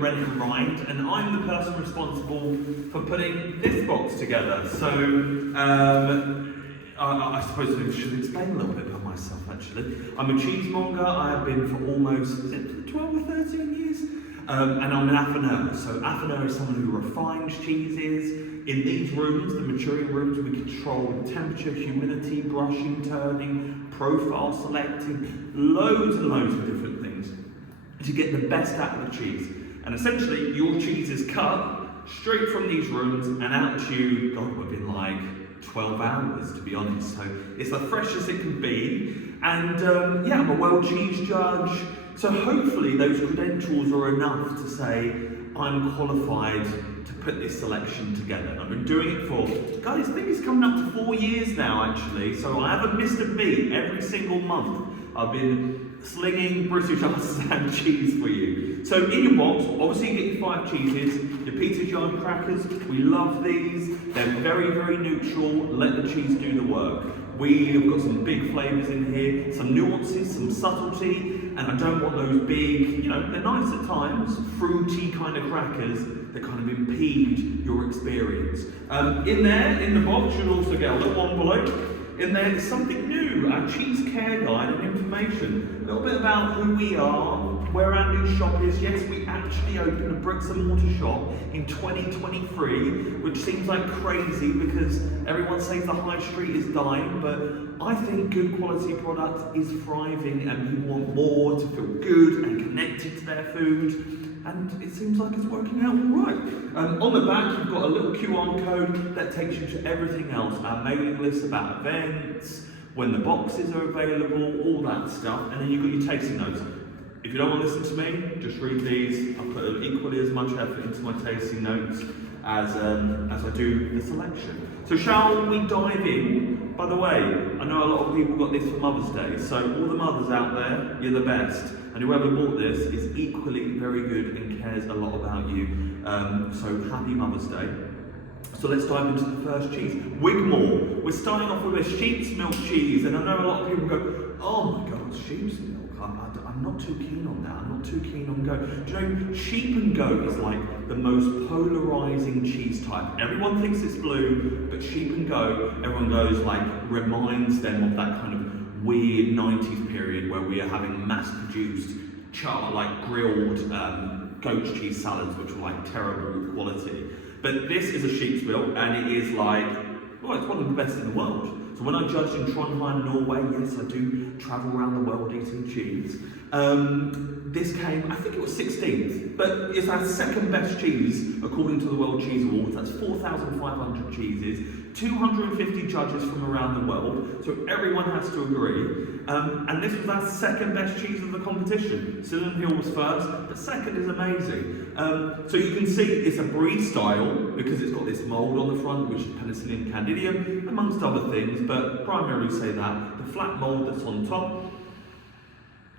rent and ride, and I'm the person responsible for putting this box together. So I suppose I should explain a little bit about myself actually. I'm a cheesemonger. I have been for almost 12 or 13 years. And I'm an affineur. So affineur is someone who refines cheeses. In these rooms, the maturing rooms, we control temperature, humidity, brushing, turning, profile selecting, loads and loads of different things to get the best out of the cheese. And essentially, your cheese is cut straight from these rooms and out to you, God, within like 12 hours, to be honest. So it's the freshest it can be. And yeah, I'm a world cheese judge. So hopefully those credentials are enough to say I'm qualified to put this selection together. I've been doing it for, guys, I think it's coming up to 4 years now actually. So I haven't missed a beat every single month. I've been slinging British artisan cheese for you. So in your box, obviously you get your 5 cheeses, your Peter's Yard crackers. We love these. They're very, very neutral. Let the cheese do the work. We've got some big flavours in here, some nuances, some subtlety, and I don't want those big, they're nice at times, fruity kind of crackers that kind of impede your experience. In there, in the box, you'll also get a little envelope. In there is something new, our cheese care guide and information. A little bit about who we are, where our new shop is. Yes, we actually opened a bricks and mortar shop in 2023, which seems like crazy because everyone says the high street is dying, but I think good quality product is thriving and people want more to feel good and connected to their food. And it seems like it's working out all right. On the back, you've got a little QR code that takes you to everything else. Our mailing list about events, when the boxes are available, all that stuff. And then you've got your tasting notes. If you don't want to listen to me, just read these. I put equally as much effort into my tasting notes as I do the selection. So shall we dive in? By the way, I know a lot of people got this for Mother's Day, so all the mothers out there, you're the best. And whoever bought this is equally very good and cares a lot about you. So happy Mother's Day. So let's dive into the first cheese. Wigmore. We're starting off with a sheep's milk cheese, and I know a lot of people go, oh my God, sheep's milk. I'm not too keen on that. I'm not too keen on goat. Do you know, sheep and goat is like the most polarizing cheese type. Everyone thinks it's blue, but sheep and goat, everyone goes like, reminds them of that kind of weird 90s period where we are having mass-produced, grilled goat cheese salads, which were like terrible quality. But this is a sheep's milk, and it is like, well, it's one of the best in the world. So when I judged in Trondheim, Norway, yes, I do travel around the world eating cheese. This came, I think it was 16th, but it's our second best cheese according to the World Cheese Awards. That's 4,500 cheeses, 250 judges from around the world, so everyone has to agree. And this was our second best cheese of the competition. Sillen Hill was first, but second is amazing. So you can see it's a Brie-style because it's got this mould on the front, which is Penicillium candidum, amongst other things, but primarily say that. The flat mould that's on top,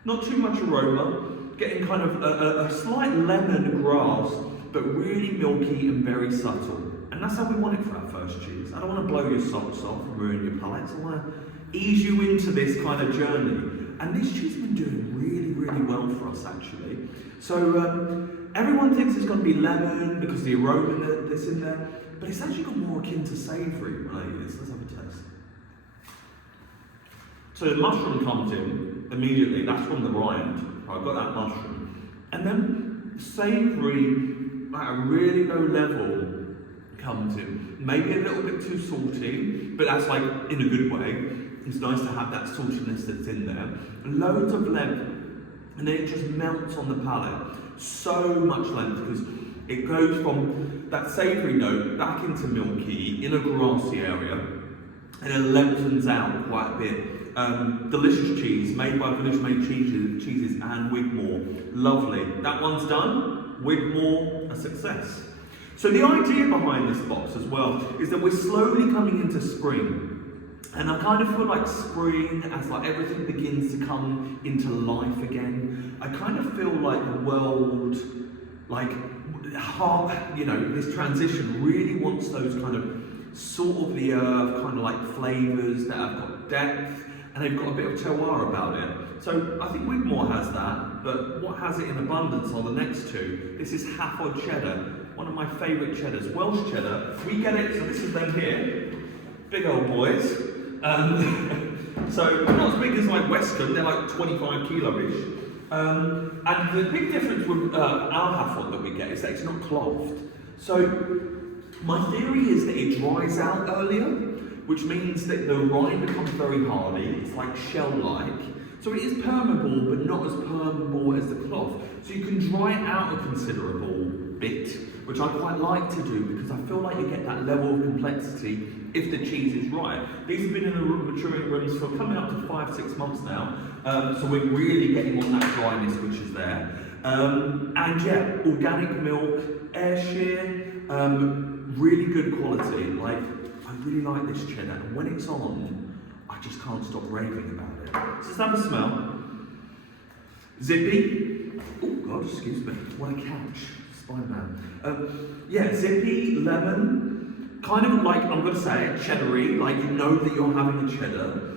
not too much aroma, getting kind of a slight lemon grass, but really milky and very subtle. And that's how we want it for our first cheese. I don't want to blow your socks off and ruin your palates. I want to ease you into this kind of journey. And this cheese has been doing really, really well for us actually. So everyone thinks it's going to be lemon because of the aroma that's in there, but it's actually got more akin to savoury when I eat this. Let's have a taste. So the mushroom comes in immediately, that's from the rind. I've got that mushroom. And then savoury at a really low level comes in. Maybe a little bit too salty, but that's like in a good way. It's nice to have that saltiness that's in there. Loads of lemon, and then it just melts on the palate. So much length because it goes from that savoury note back into milky in a grassy area, and it lengthens out quite a bit. Delicious cheese made by Village Made Cheeses and Wigmore. Lovely. That one's done. Wigmore, a success. So the idea behind this box as well is that we're slowly coming into spring. And I kind of feel like spring, as like everything begins to come into life again, I kind of feel like the world, this transition really wants those kind of salt of the earth, kind of like flavours that have got depth, and they've got a bit of terroir about it. So I think Wigmore has that. but what has it in abundance are the next two. This is Hafod Cheddar, one of my favourite cheddars. Welsh cheddar, we get it, so this is them here, big old boys. So not as big as like Western, they're like 25 kilo-ish. And the big difference with our Hafod that we get is that it's not clothed. So my theory is that it dries out earlier, which means that the rind becomes very hardy, it's like shell-like. So it is permeable, but not as permeable as the cloth. So you can dry it out a considerable bit, which I quite like to do because I feel like you get that level of complexity if the cheese is right. These have been in the maturing rooms for coming up to 5-6 months now, so we're really getting on that dryness which is there. And yeah, organic milk, air shear, really good quality. Like, I really like this cheddar, and when it's on, I just can't stop raving about it. So let's have a smell. Zippy. Oh God, excuse me. What a couch. Spider-Man. Yeah, zippy, lemon. Kind of like, I'm going to say it, cheddary. Like, you know that you're having a cheddar.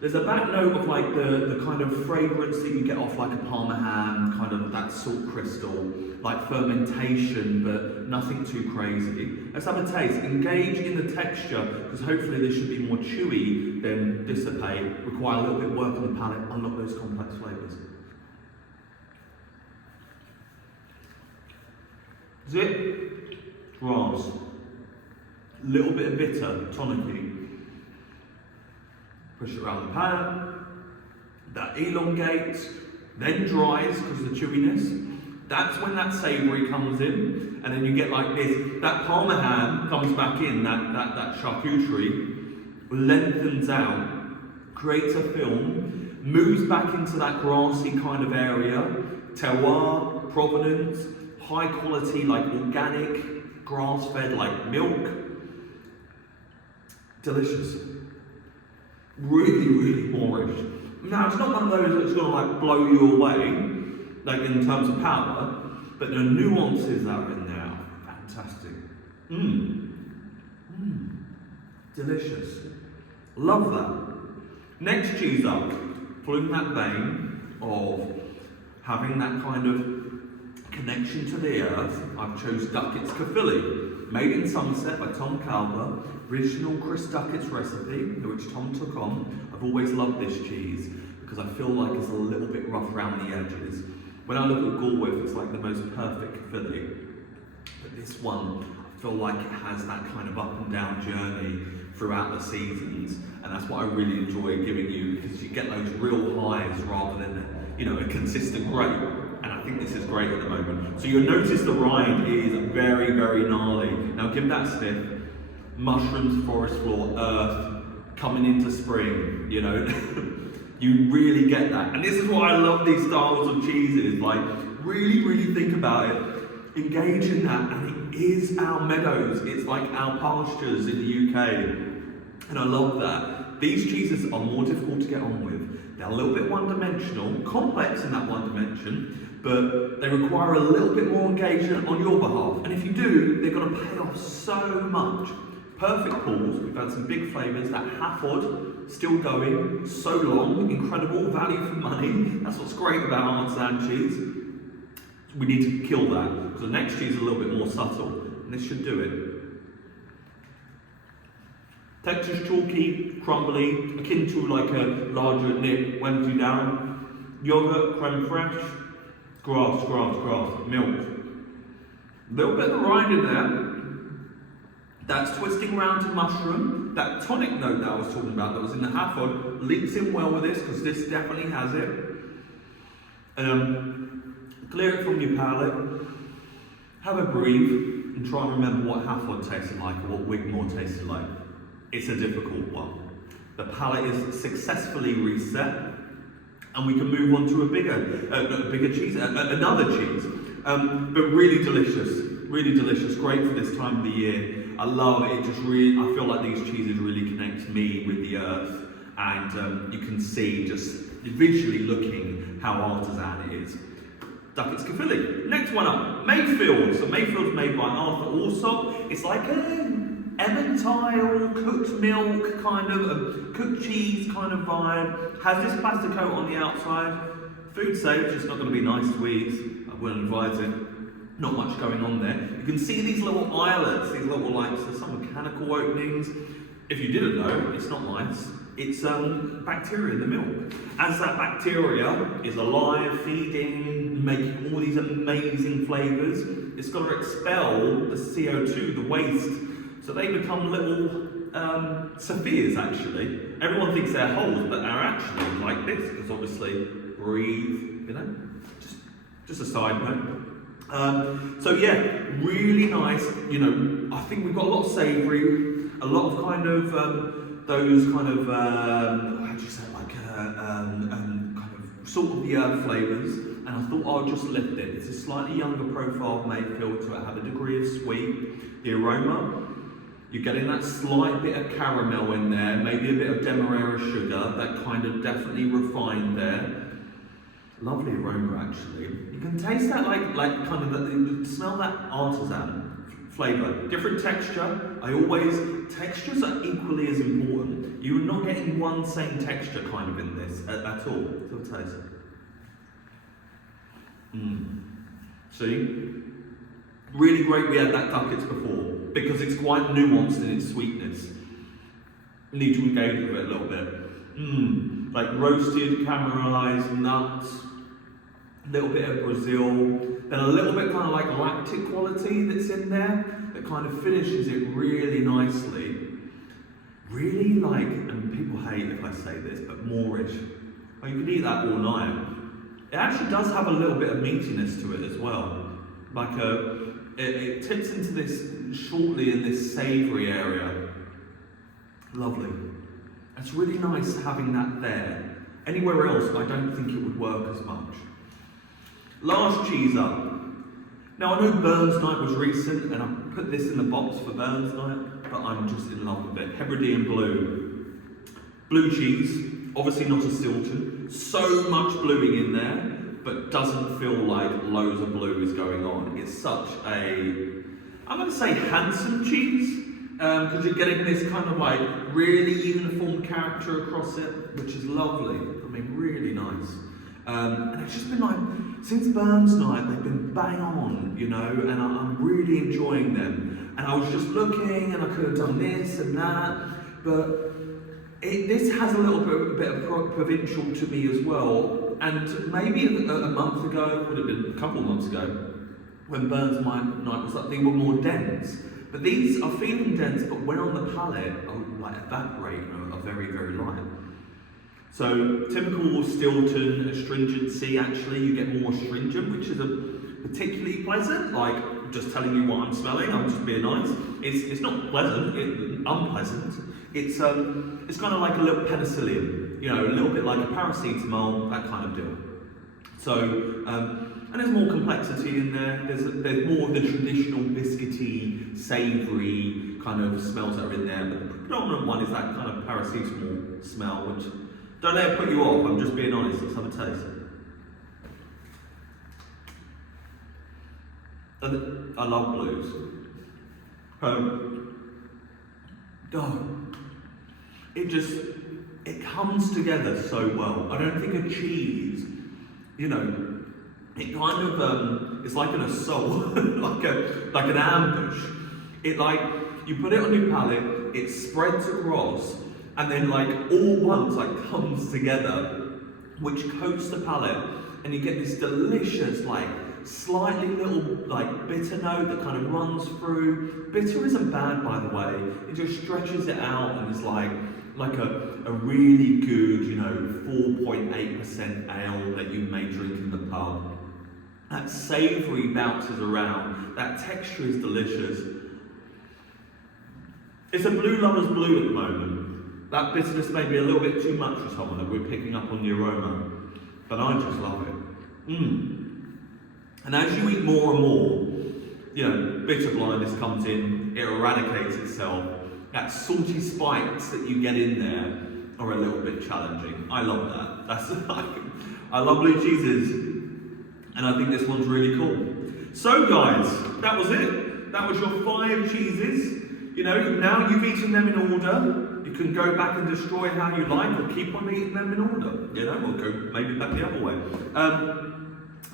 There's a back note of like the kind of fragrance that you get off like a Parma ham, kind of that salt crystal, like fermentation, but nothing too crazy. Let's have a taste. Engage in the texture, because hopefully this should be more chewy than dissipate. Require a little bit of work on the palate, unlock those complex flavours. Zip, grass, little bit of bitter, tonic-y. Push it around the pan, that elongates, then dries because of the chewiness. That's when that savoury comes in, and then you get like this. That Parma ham comes back in, that charcuterie, lengthens out, creates a film, moves back into that grassy kind of area, terroir, provenance, high quality, like organic, grass-fed, like milk. Delicious. Really, really moorish. Now, it's not one of those that's going to like blow you away, like in terms of power, but the nuances that are in there are fantastic. Delicious. Love that. Next cheese up, following that vein of having that kind of connection to the earth, I've chose Duckett's Caerphilly, made in Somerset by Tom Calver, original Chris Duckett's recipe, which Tom took on. I've always loved this cheese because I feel like it's a little bit rough around the edges. When I look at Galway, it's like the most perfect Caerphilly, but this one, I feel like it has that kind of up and down journey throughout the seasons, and that's what I really enjoy giving you, because you get those real highs rather than, you know, a consistent grape. And I think this is great at the moment. So you'll notice the rind is very, very gnarly. Now give that sniff. Mushrooms, forest floor, earth, coming into spring, you know. You really get that. And this is why I love these styles of cheeses. Like, really, really think about it. Engage in that. And it is our meadows. It's like our pastures in the UK. And I love that. These cheeses are more difficult to get on with. They're a little bit one-dimensional, complex in that one dimension, but they require a little bit more engagement on your behalf. And if you do, they're going to pay off so much. Perfect pulls, we've had some big flavours. That Hafod, still going, so long, incredible, value for money. That's what's great about artisan cheese. We need to kill that, because the next cheese is a little bit more subtle, and this should do it. Texture's chalky, crumbly, akin to like a larger nip, Wednesday down. Yogurt, creme fraiche, grass, milk. A little bit of rind in there. That's twisting around to mushroom. That tonic note that I was talking about that was in the Hafod links in well with this, because this definitely has it. Clear it from your palate. Have a breathe and try and remember what Hafod tasted like or what Wigmore tasted like. It's a difficult one. The palate is successfully reset, and we can move on to a bigger cheese, another cheese. But really delicious, great for this time of the year. I love it. I feel like these cheeses really connect me with the earth, and you can see just visually looking how artisan it is. Duckett's Caerphilly. Next one up, Mayfield. So Mayfield's made by Arthur Alsop. It's like a Emmentail, cooked milk, kind of a cooked cheese kind of vibe. Has this plastic coat on the outside. Food safe, just not going to be nice to eat. I wouldn't advise it. Not much going on there. You can see these little eyelets, these little there's some mechanical openings. If you didn't know, it's not mice. It's bacteria in the milk. As that bacteria is alive, feeding, making all these amazing flavours, it's got to expel the CO2, the waste. So they become little spheres, actually. Everyone thinks they're holes, but they're actually like this, because obviously breathe, you know, just a side note. So yeah, really nice, you know, I think we've got a lot of savoury, a lot of kind of, those kind of, how do you say, like, kind of salt of the earth flavours, and I thought I'll just lift it. It's a slightly younger profile of Mayfield, so it have a degree of sweet. The aroma, you're getting that slight bit of caramel in there, maybe a bit of demerara sugar, that kind of definitely refined there. Lovely aroma, actually. You can taste that like kind of, you smell that artisan flavour. Different texture. Textures are equally as important. You're not getting one same texture kind of in this at all. Let's have a taste. See? Really great we had that Duckett's before, because it's quite nuanced in its sweetness. Need to engage with it a little bit. Like roasted, caramelised nuts, a little bit of Brazil, then a little bit kind of like lactic quality that's in there, that kind of finishes it really nicely. Really like, and people hate if I say this, but Moorish. Oh, you can eat that all night. It actually does have a little bit of meatiness to it as well. Like it tips into this shortly in this savoury area. Lovely. It's really nice having that there. Anywhere else, I don't think it would work as much. Last cheese up. Now I know Burns Night was recent, and I put this in the box for Burns Night, but I'm just in love with it. Herdan blue. Blue cheese, obviously not a Stilton. So much bluing in there, but doesn't feel like loads of blue is going on. It's such a, I'm going to say handsome cheese, because you're getting this kind of like really uniform character across it, which is lovely. I mean, really nice. And it's just been like, since Burns Night, they've been bang on, you know, and I'm really enjoying them. And I was just looking, and I could have done this and that, but this has a little bit of provincial to me as well. And maybe a month ago, would have been a couple of months ago, when Burns Night was up, they were more dense. But these are feeling dense, but when on the palate, like evaporate and are very, very light. So typical Stilton astringency, actually, you get more astringent, which is particularly pleasant. Like just telling you what I'm smelling, I'm just being nice. It's not pleasant, it's unpleasant. It's kind of like a little penicillium, you know, a little bit like a paracetamol, that kind of deal. So and there's more complexity in there. There's more of the traditional biscuity, savoury kind of smells that are in there. But the predominant one is that kind of paracetamol smell, which don't let it put you off. I'm just being honest. Let's have a taste. I love blues. It comes together so well. I don't think a cheese, you know, it kind of it's like an assault, like an ambush. It like you put it on your palate, it spreads across, and then like all once like comes together, which coats the palate, and you get this delicious like slightly little like bitter note that kind of runs through. Bitter isn't bad, by the way. It just stretches it out, and it's like a really good, you know, 4.8% ale that you may drink in the pub. That savoury bounces around. That texture is delicious. It's a blue lover's blue at the moment. That bitterness may be a little bit too much for someone that we're picking up on the aroma, but I just love it. And as you eat more and more, you know, bitter blindness comes in, it eradicates itself. That salty spikes that you get in there are a little bit challenging. I love that. I love blue cheeses, and I think this one's really cool. So guys, that was it. That was your 5 cheeses. You know, now you've eaten them in order. You can go back and destroy how you like, or keep on eating them in order, you know, or go maybe back the other way.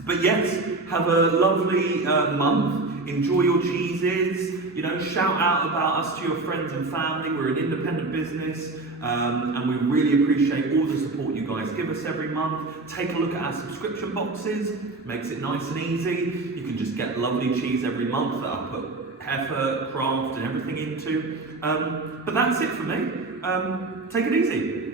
But yes, have a lovely month. Enjoy your cheeses. You know, shout out about us to your friends and family. We're an independent business, and we really appreciate all the support you guys give us every month. Take a look at our subscription boxes. Makes it nice and easy. You can just get lovely cheese every month that I put effort, craft, and everything into. But that's it for me. Take it easy.